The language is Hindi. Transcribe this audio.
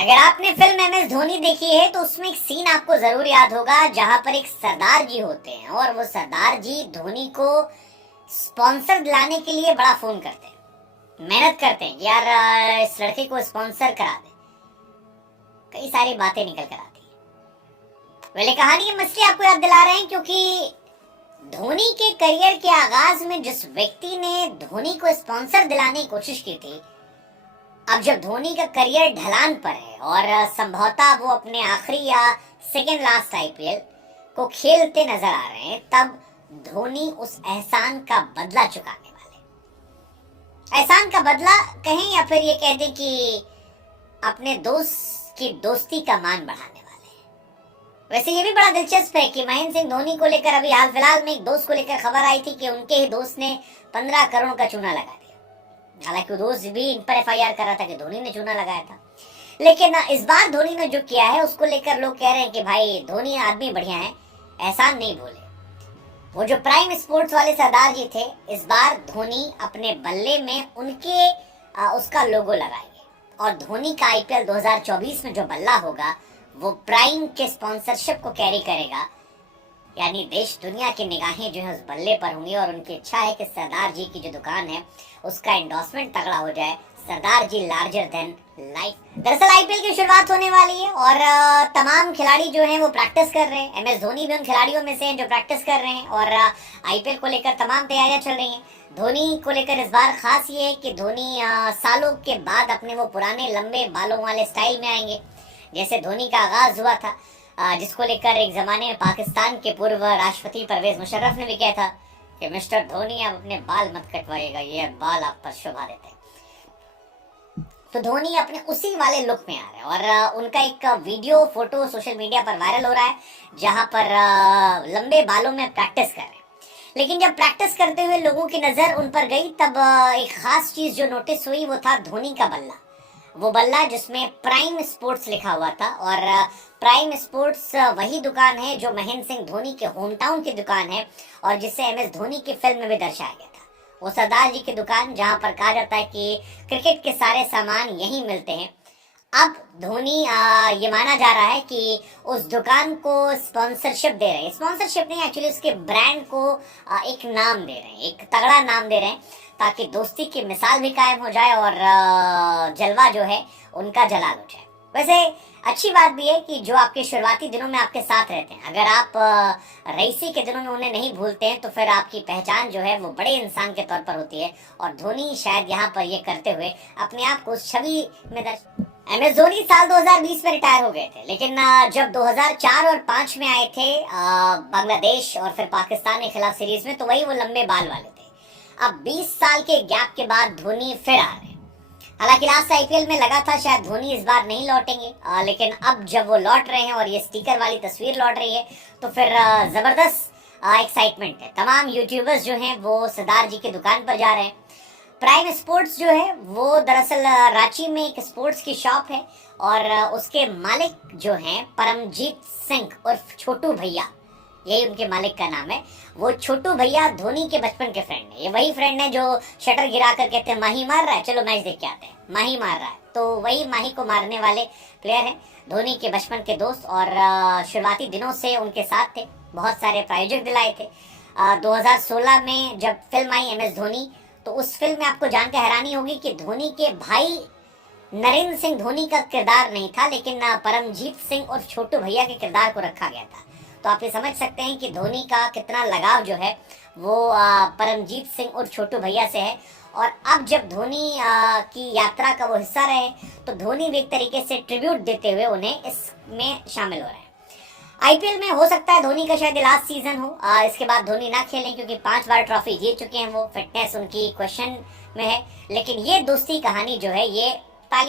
अगर आपने फिल्म एम एस धोनी देखी है तो उसमें एक सीन आपको जरूर याद होगा जहां पर एक सरदार जी होते हैं और वो सरदार जी धोनी को स्पॉन्सर दिलाने के लिए बड़ा फोन करते हैं, मेहनत करते हैं यार इस लड़के को स्पॉन्सर करा दे। कई सारी बातें निकल कर आती है। पहले कहानी की मछली आपको याद दिला रहे हैं क्योंकि धोनी के करियर के आगाज में जिस व्यक्ति ने धोनी को स्पॉन्सर दिलाने की कोशिश की थी, अब जब धोनी का करियर ढलान पर है और संभवतः वो अपने आखिरी या सेकेंड लास्ट आईपीएल को खेलते नजर आ रहे हैं, तब धोनी उस एहसान का बदला चुकाने वाले। एहसान का बदला कहें या फिर ये कह दें कि अपने दोस्त की दोस्ती का मान बढ़ाने वाले हैं। वैसे ये भी बड़ा दिलचस्प है कि महेंद्र सिंह धोनी को लेकर अभी हाल फिलहाल में एक दोस्त को लेकर खबर आई थी कि उनके ही दोस्त ने 15 करोड़ का चूना लगा दिया। हालांकि दोस्त भी इन पर एफआईआर कर रहा था कि धोनी ने चूना लगाया था, लेकिन इस बार धोनी ने जो किया है उसको लेकर लोग कह रहे हैं कि भाई धोनी आदमी बढ़िया है, एहसान नहीं भूले। वो जो प्राइम स्पोर्ट्स वाले सरदार जी थे, इस बार धोनी अपने बल्ले में उनके उसका लोगो लगाएंगे और धोनी का आईपीएल 2024 में जो बल्ला होगा वो प्राइम के स्पॉन्सरशिप को कैरी करेगा। यानी देश दुनिया की निगाहें जो है उस बल्ले पर होंगी और उनकी इच्छा है कि सरदार जी की जो दुकान है उसका एंडोर्समेंट तगड़ा हो जाए। सरदार जी लार्जर देन लाइफ। दरअसल आईपीएल की शुरुआत होने वाली है और तमाम खिलाड़ी जो हैं वो प्रैक्टिस कर रहे हैं। एम एस धोनी भी उन खिलाड़ियों में से हैं जो प्रैक्टिस कर रहे हैं और आईपीएल को लेकर तमाम तैयारियां चल रही हैं। धोनी को लेकर इस बार खास ये है कि धोनी सालों के बाद अपने वो पुराने लंबे बालों वाले स्टाइल में आएंगे जैसे धोनी का आगाज हुआ था, जिसको लेकर एक जमाने में पाकिस्तान के पूर्व राष्ट्रपति परवेज मुशर्रफ ने भी कहा था कि मिस्टर धोनी आप अपने बाल मत कटवाइएगा, ये बाल आप पर शोभा देते हैं। तो धोनी अपने उसी वाले लुक में आ रहे हैं और उनका एक वीडियो फोटो सोशल मीडिया पर वायरल हो रहा है जहां पर लंबे बालों में प्रैक्टिस कर रहे हैं। लेकिन जब प्रैक्टिस करते हुए लोगों की नजर उन पर गई तब एक खास चीज जो नोटिस हुई वो था धोनी का बल्ला। वो बल्ला जिसमें प्राइम स्पोर्ट्स लिखा हुआ था और प्राइम स्पोर्ट्स वही दुकान है जो महेंद्र सिंह धोनी के होम टाउन की दुकान है और जिसे एम एस धोनी की फिल्म में भी दर्शाया गया था। वो सरदार जी की दुकान जहां पर कहा जाता है कि क्रिकेट के सारे सामान यहीं मिलते हैं। अब धोनी ये माना जा रहा है कि उस दुकान को स्पॉन्सरशिप दे रहे हैं। स्पॉन्सरशिप नहीं, एक्चुअली उसके ब्रांड को एक नाम दे रहे हैं, एक तगड़ा नाम दे रहे हैं ताकि दोस्ती की मिसाल भी कायम हो जाए और जलवा जो है उनका जलाल हो जाए। वैसे अच्छी बात भी है कि जो आपके शुरुआती दिनों में आपके साथ रहते हैं, अगर आप रईसी के दिनों में उन्हें नहीं भूलते हैं तो फिर आपकी पहचान जो है वो बड़े इंसान के तौर पर होती है और धोनी शायद यहाँ पर ये करते हुए अपने आप को उस छवि में एम एस धोनी साल 2020 में रिटायर हो गए थे, लेकिन जब 2004 और 5 में आए थे बांग्लादेश और फिर पाकिस्तान के खिलाफ सीरीज में, तो वही वो लंबे बाल वाले थे। अब 20 साल के गैप के बाद धोनी फिर आ रहे हैं। हालांकि लास्ट आईपीएल में लगा था शायद धोनी इस बार नहीं लौटेंगे, लेकिन अब जब वो लौट रहे हैं और ये स्टिकर वाली तस्वीर लौट रही है तो फिर जबरदस्त एक्साइटमेंट है। तमाम यूट्यूबर्स जो हैं वो सरदार जी की दुकान पर जा रहे हैं। प्राइम स्पोर्ट्स जो है वो दरअसल रांची में एक स्पोर्ट्स की शॉप है और उसके मालिक जो हैं परमजीत सिंह उर्फ छोटू भैया, यही उनके मालिक का नाम है। वो छोटू भैया धोनी के बचपन के फ्रेंड है। ये वही फ्रेंड है जो शटर गिरा कर कहते हैं माही मार रहा है, चलो मैच देख के आते हैं, माही मार रहा है। तो वही माही को मारने वाले प्लेयर हैं, धोनी के बचपन के दोस्त और शुरुआती दिनों से उनके साथ थे। बहुत सारे प्रायोजक दिलाए थे। 2016 में जब film I am S Dhoni, तो उस फिल्म में आपको जानकर हैरानी होगी कि धोनी के भाई नरेंद्र सिंह धोनी का किरदार नहीं था, लेकिन परमजीत सिंह और छोटू भैया के किरदार को रखा गया था। तो आप ये समझ सकते हैं कि धोनी का कितना लगाव जो है वो परमजीत सिंह और छोटू भैया से है। और अब जब धोनी की यात्रा का वो हिस्सा रहे तो धोनी भी एक तरीके से ट्रिब्यूट देते हुए उन्हें इसमें शामिल हो रहे हैं। आईपीएल में हो सकता है धोनी का शायद लास्ट सीजन हो, इसके बाद धोनी ना खेलें क्योंकि 5 बार ट्रॉफी जीत चुके हैं वो, फिटनेस उनकी क्वेश्चन में है। लेकिन ये दोस्ती कहानी जो है ये तालियां